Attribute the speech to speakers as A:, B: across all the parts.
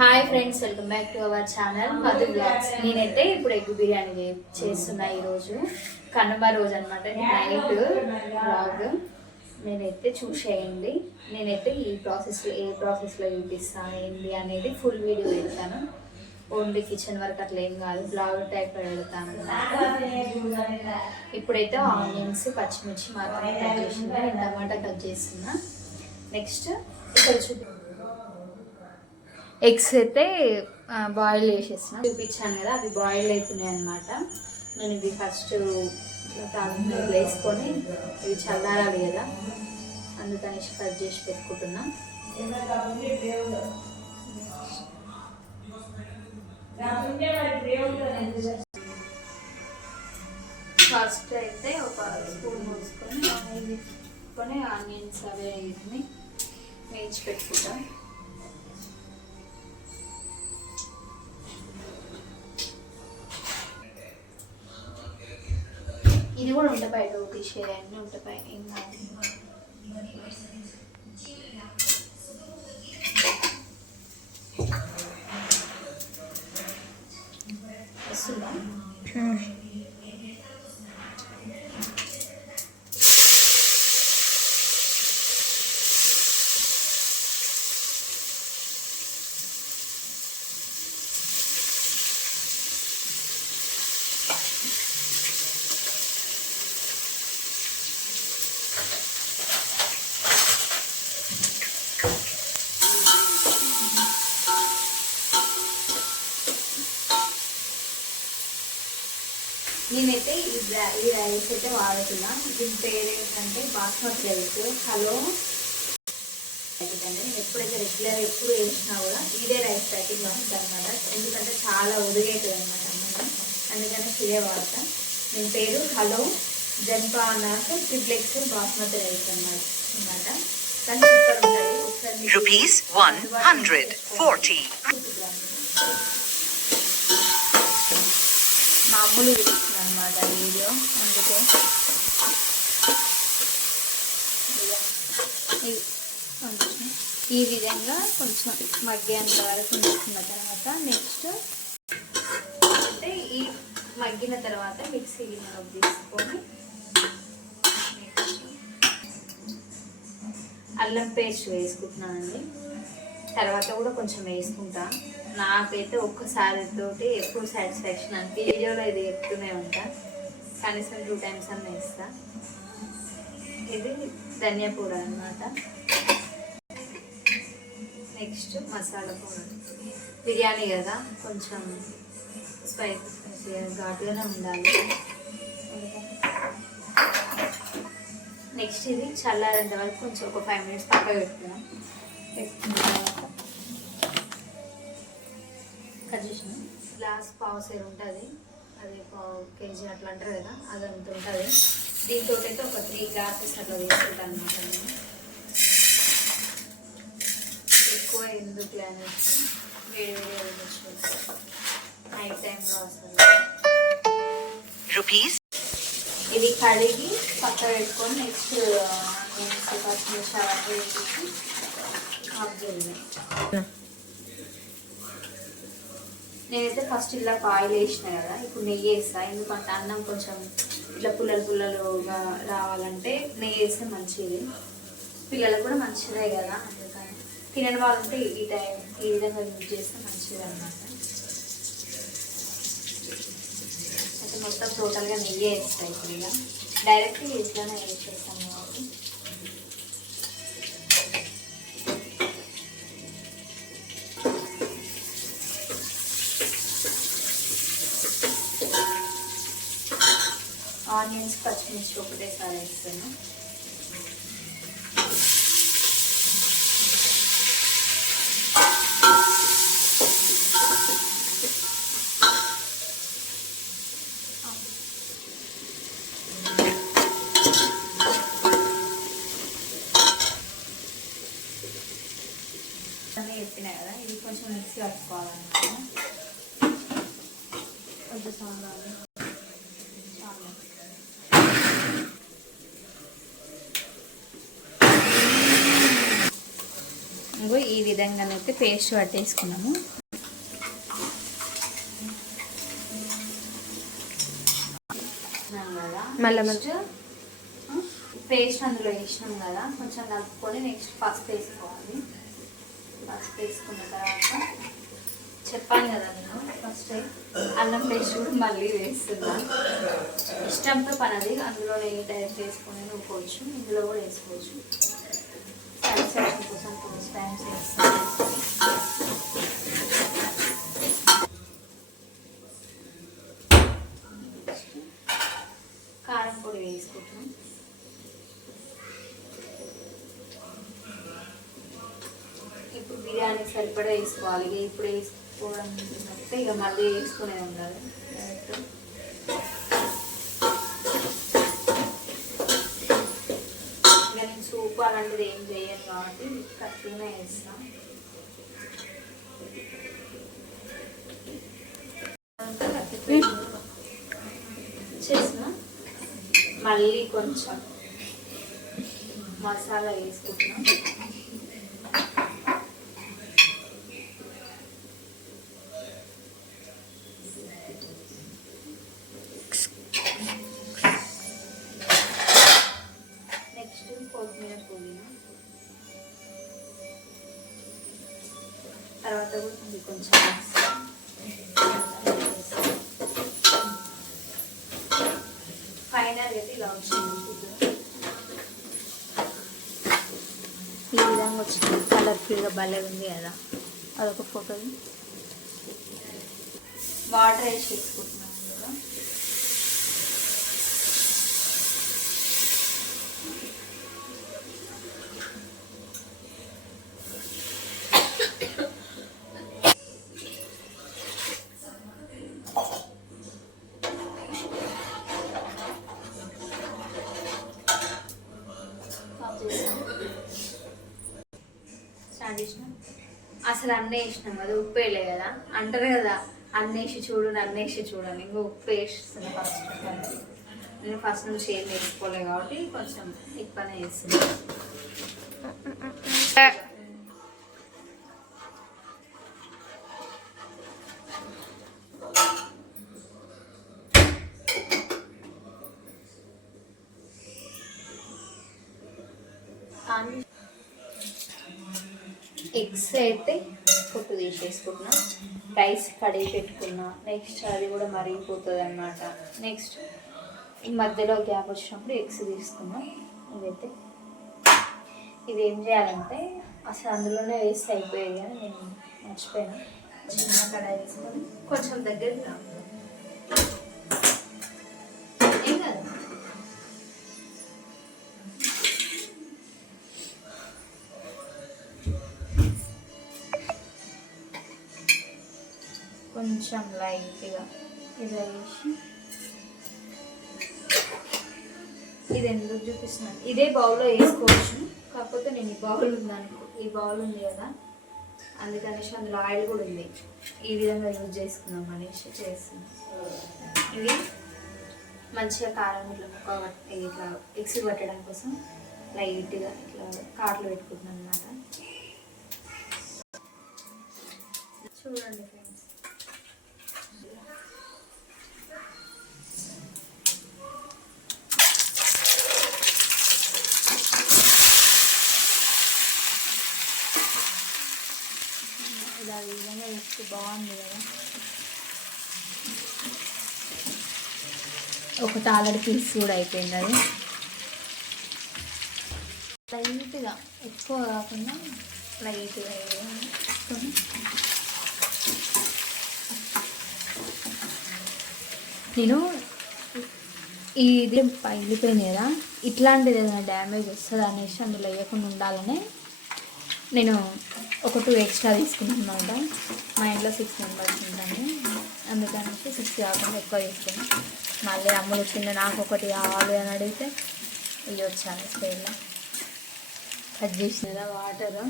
A: Hi friends welcome back to our channel Madhu blogs నేనైతే ఇప్పుడు egg biryani చే- చేస్తున్నా ఈరోజు. కనుమ రోజు అనమాట నైట్ బ్లాగ్ నేనైతే చూసేయండి నేనైతే ఈ ప్రాసెస్లో ఏ ప్రాసెస్లో చూపిస్తాను ఏంటి అనేది ఫుల్ వీడియో పెడతాను. ఓన్లీ కిచెన్ వరకు అట్లా ఏం కాదు బ్లాగ్ టైప్ పెడతాను ఇప్పుడైతే ఆనియన్స్ పచ్చిమిర్చి మాత్రమే కట్ చేసింది నేను టమాటా కట్ చేస్తున్నా. నెక్స్ట్ ఇక్కడ చూపి ఎగ్స్ అయితే బాయిల్ చేసేసిన. చూపించాను కదా అవి బాయిల్ అవుతున్నాయి అనమాట నేను ఇది ఫస్ట్ తాలింపు వేసుకొని ఇవి చల్లారాలి కదా. అందుకనేసి కట్ చేసి పెట్టుకుంటున్నా. ఫస్ట్ అయితే ఒక స్పూన్ పోసుకొని ఆయిల్ తీసుకొని ఆనియన్స్ అవి వేయించి పెట్టుకుంటాం. ఇది కూడా ఉంటపాయ తీసేది అన్నీ ఉంటపాయ ఏం కాదు వస్తుందా ఈ రైస్ అయితే వాడుతున్నా. దీని పేరు ఏంటంటే బాస్మతి రైస్. హలో. ప్యాకెట్ ఎప్పుడైతే రెగ్యులర్ ఎప్పుడు వేసినా కూడా ఇదే రైస్ ప్యాకెట్ వాడతాను అనమాట ఎందుకంటే చాలా ఉదిగేస్తుంది అనమాట అన్నం అందుకని ఇదే వాడతా. దీని పేరు హలో జంపా అన్నాక ట్రిప్లెక్స్ బాస్మతి రైస్ అన్నమాట. అనమాట కానీ సూపర్ ఉంటుంది. ఒకసారి మీకు
B: Rupees
A: అందుబాటులో
B: 140.
A: మామూలు తీసిన అనమాట వీడియో. అందుకే. ఈ- కొంచెం ఈ విధంగా కొంచెం మగ్గేంత వరకు ఉంచుకున్న తర్వాత నెక్స్ట్ అంటే ఈ మగ్గిన తర్వాత మిక్సీ గిన్నెలోకి తీసుకొని అల్లం పేస్ట్ వేసుకుంటున్నానండి. తర్వాత కూడా కొంచెం వేసుకుంటా. నాకైతే ఒక్కసారి తోటి ఎప్పుడు సాటిస్ఫాక్షన్ అంటే వీడియోలో ఇది చెప్తూనే ఉంటా. కనీసం టూ టైమ్స్ అన్న ఇస్తా. ఇది ధనియా పౌడర్ అనమాట నెక్స్ట్ మసాలా పౌడర్ బిర్యానీ కదా కొంచెం స్పైసీ ఘాటుగానే ఉండాలి. నెక్స్ట్ ఇది చల్లారేంత వరకు కొంచెం ఒక ఫైవ్ మినిట్స్ పక్క పెట్టుకున్నాం పెట్టుకున్న కట్ చేసిన గ్లాస్ పావు సేరు ఉంటుంది. అది పావు కేజీ అట్లా అంటారు కదా అది అంత ఉంటుంది. దీంతో అయితే ఒక త్రీ గ్లాసెస్ అట్లా వేసుకుంటాను అనమాట నేను. ఎక్కువ ఎందుకు అనేసి వేడి వేడి నైట్ టైంలో వస్తుంది
B: Rupees
A: ఇది కడిగి పక్క పెట్టుకొని నెక్స్ట్ పచ్చిమిర్చి అవన్నీ వేసేసి ఆఫ్ చేయాలి. నేనైతే ఫస్ట్ ఇలా ఆయిల్ వేసిన కదా ఇప్పుడు నెయ్యి వేస్తా. ఎందుకంటే అన్నం కొంచెం ఇట్లా పుల్లలు పుల్లలుగా రావాలంటే నెయ్యి వేస్తే మంచిది. పిల్లలకు కూడా మంచిదే కదా అందుకని తినని వాళ్ళు ఉంటే ఈ టైం ఈ విధంగా యూజ్ చేస్తే మంచిది అన్నమాట. అయితే మొత్తం టోటల్గా నెయ్యి వేస్తాయి ఇప్పుడు ఇక. డైరెక్ట్గా ఇట్లానే వేసేస్తాను ఆనియన్స్ పచ్చిమిర్చి ఒకటేసారి వేస్తాను అన్నీ చెప్పినా కదా ఇది కొంచెం మిక్సీ కట్టుకోవాలన్నమాట కొంచెం సాంబారు చాలు ఇంకో ఈ విధంగానైతే పేస్ట్ పట్టేసుకున్నాము.
B: మళ్ళా
A: పేస్ట్ అందులో వేసినాం కదా కొంచెం కలుపుకొని నెక్స్ట్ పసుపు వేసుకోవాలి. పసుపు వేసుకున్న తర్వాత చెప్పాను కదా నేను ఫస్ట్ అల్లం పేస్ట్ కూడా మళ్ళీ వేస్తున్నా. ఇష్టంతో పనది అందులో డైరెక్ట్ వేసుకొని నూకోవచ్చు ఇందులో కూడా వేసుకోవచ్చు. సాటిస్ఫాక్షన్ కోసం టూ టైమ్స్ వేస్తాను కారం పొడి వేసుకుంటాం ఇప్పుడు బిర్యానీ సరిపడా వేసుకోవాలి. ఇప్పుడు వేసుకోవడం అంటే ఇక మళ్ళీ వేసుకునే ఉండాలి డైరెక్ట్ ఇక నేను సూప్ అలాంటిది ఏం చేయను కాబట్టి కరెక్ట్గానే వేస్తాం. చేసిన? మళ్ళీ కొంచెం మసాలా వేసుకుంటున్నాం. నెక్స్ట్ కొత్తిమీర పుదీనా తర్వాత కూడా ఇది కొంచెం. ఫైనల్ అయితే ఇలా వచ్చింది. ఈ విధంగా వచ్చింది కలర్ఫుల్గా భలే ఉంది కదా అదొక ఫోటో వాటర్ వేసి స్టార్ట్ చేసినాం అసలు అన్నీ వేసినాం కదా ఉప్పు వేయలే కదా. అంటారు కదా అన్నేసి చూడు అన్నేసి చూడండి ఇంకా ఉప్పు వేస్తున్నా ఫస్ట్ నేను ఫస్ట్ నుంచి ఏం వేసుకోలే కాబట్టి కొంచెం ఎక్కువనే వేస్తున్నాను ఎగ్స్ అయితే పొట్టు తీసేసుకున్నా రైస్ కడిగి పెట్టుకున్నా. నెక్స్ట్ అది కూడా మరిగిపోతుంది అనమాట నెక్స్ట్ ఈ మధ్యలో గ్యాప్ వచ్చినప్పుడు ఎగ్స్ తీసుకున్నా ఇదైతే ఇది ఏం చేయాలంటే అసలు అందులోనే వేసి అయిపోయాయి కానీ నేను మర్చిపోయాను. చిన్న కడాయి వేసుకొని కొంచెం దగ్గరికి కొంచెం లైట్గా ఇలా వేసి ఇది ఎందుకు చూపిస్తున్నాను? ఇదే బౌల్లో వేసుకోవచ్చు. కాకపోతే నేను ఈ బౌల్ ఉందనుకో ఈ బౌల్ ఉంది కదా అందుకనేసి అందులో ఆయిల్ కూడా ఉంది. ఈ విధంగా యూజ్ చేసుకుందాం అనేసి చేస్తున్నాం ఇది మంచిగా కారం ఇట్లా ముక్క పట్టి ఇట్లా మిక్సీ పట్టడం కోసం లైట్గా ఇట్లా కాట్లు పెట్టుకుంటున్నాను అనమాట చూడండి ఫ్రెండ్స్ ఇలా ఈ విధంగా వేస్తే బాగుంది కదా. ఒక ఆల్రెడీ పీస్ కూడా అయిపోయింది అది. లైట్గా ఎక్కువ కాకుండా లైట్గా వేసుకొని నేను ఇది పగిలిపోయింది కదా. ఇట్లాంటిది ఏదైనా డ్యామేజ్ వస్తుంది అనేసి అందులో వేయకుండా ఉండాలని నేను ఒక టూ ఎక్స్ట్రా తీసుకున్నాను అనమాట. మా ఇంట్లో సిక్స్ మెంబర్స్ ఉంటాను అందుకని సిక్స్ కాకుండా ఎక్కువ తీసుకున్నాను మళ్ళీ అమ్ములు వచ్చింది నాకు ఒకటి కావాలి అని అడిగితే ఇవి వచ్చాను స్టైల్లో కట్ చేసిన వాటర్?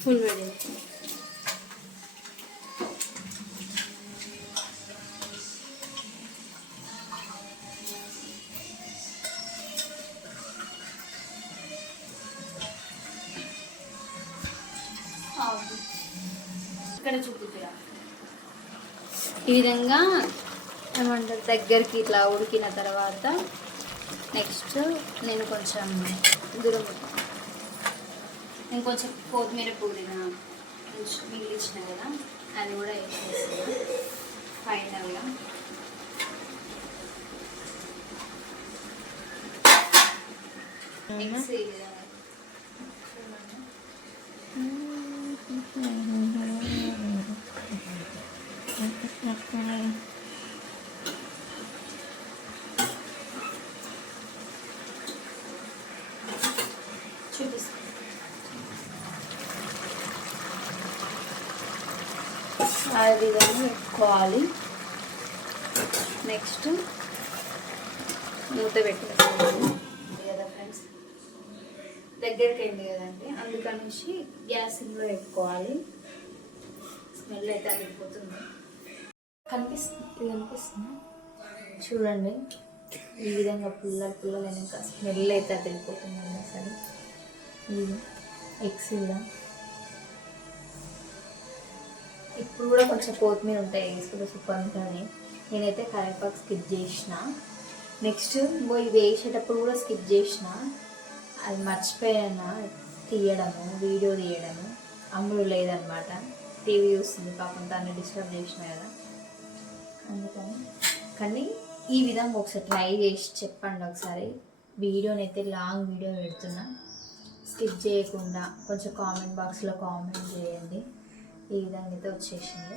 A: ఫుల్ వేడి ఈ విధంగా ఏమంటారు దగ్గరికి ఇట్లా ఉడికిన తర్వాత నెక్స్ట్ నేను కొంచెం దూరం నేను కొంచెం కొత్తిమీర కొంచెం మిగిలిచ్చిన కదా అది కూడా వేసేస్తున్నా ఫైనల్గా మిక్స్ ఈ విధంగా చూపిస్తాను ఆ విధంగా పెట్టుకోవాలి నెక్స్ట్ మూత పెట్టేసుకోవాలి. కదా ఫ్రెండ్స్ దగ్గరికి అయింది కదండి. అందుకని గ్యాస్ ఇంట్లో పెట్టుకోవాలి స్మెల్ అయితే అడిగిపోతుంది కనిపిస్తుంది ఇది కనిపిస్తుంది? చూడండి. ఈ విధంగా పుల్లలు పుల్లలు అయినాక స్మెల్ అయితే అదిరిపోతుందండి అసలు ఇది ఎగ్స్ ఇలా ఇప్పుడు కూడా కొంచెం కొత్తిమీర ఉంటాయి వేసుకుంటే సూపర్ ఉంటుంది. నేనైతే కరివేపాకు స్కిప్ చేసిన. నెక్స్ట్ పోయి వేసేటప్పుడు కూడా స్కిప్ చేసిన. అది మర్చిపోయాను? తీయడము వీడియో తీయడము. అమ్ముడు లేదనమాట. టీవీ చూస్తుంది పాపం దాన్ని డిస్టర్బ్ చేసిన కదా. అందుకని. కానీ ఈ విధంగా ఒకసారి ట్రై చేసి చెప్పండి ఒకసారి. వీడియోని అయితే లాంగ్ వీడియో పెడుతున్నా. స్కిప్ చేయకుండా కొంచెం కామెంట్ బాక్స్లో కామెంట్ చేయండి. ఈ విధంగా అయితే వచ్చేసింది.